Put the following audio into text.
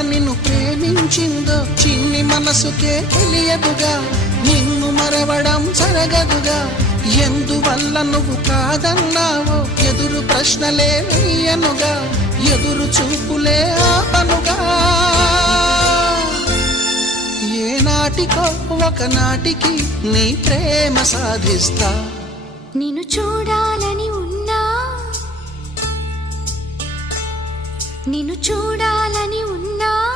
నిన్ను ప్రేమించిందో చిన్ని మనసుకే తెలియదుగా. నిన్ను మరవడం జరగదుగా. ఎందువల్ల నువ్వు కాదన్నావో ఎదురు ప్రశ్నలే వేయనుగా. ఎదురు చూపులే ఆపనుగా. ఏనాటికో ఒకనాటికి నీ ప్రేమ సాధిస్తా. నిన్ను చూడాలని ఉన్నా, నిన్ను చూడాలని ఉన్నా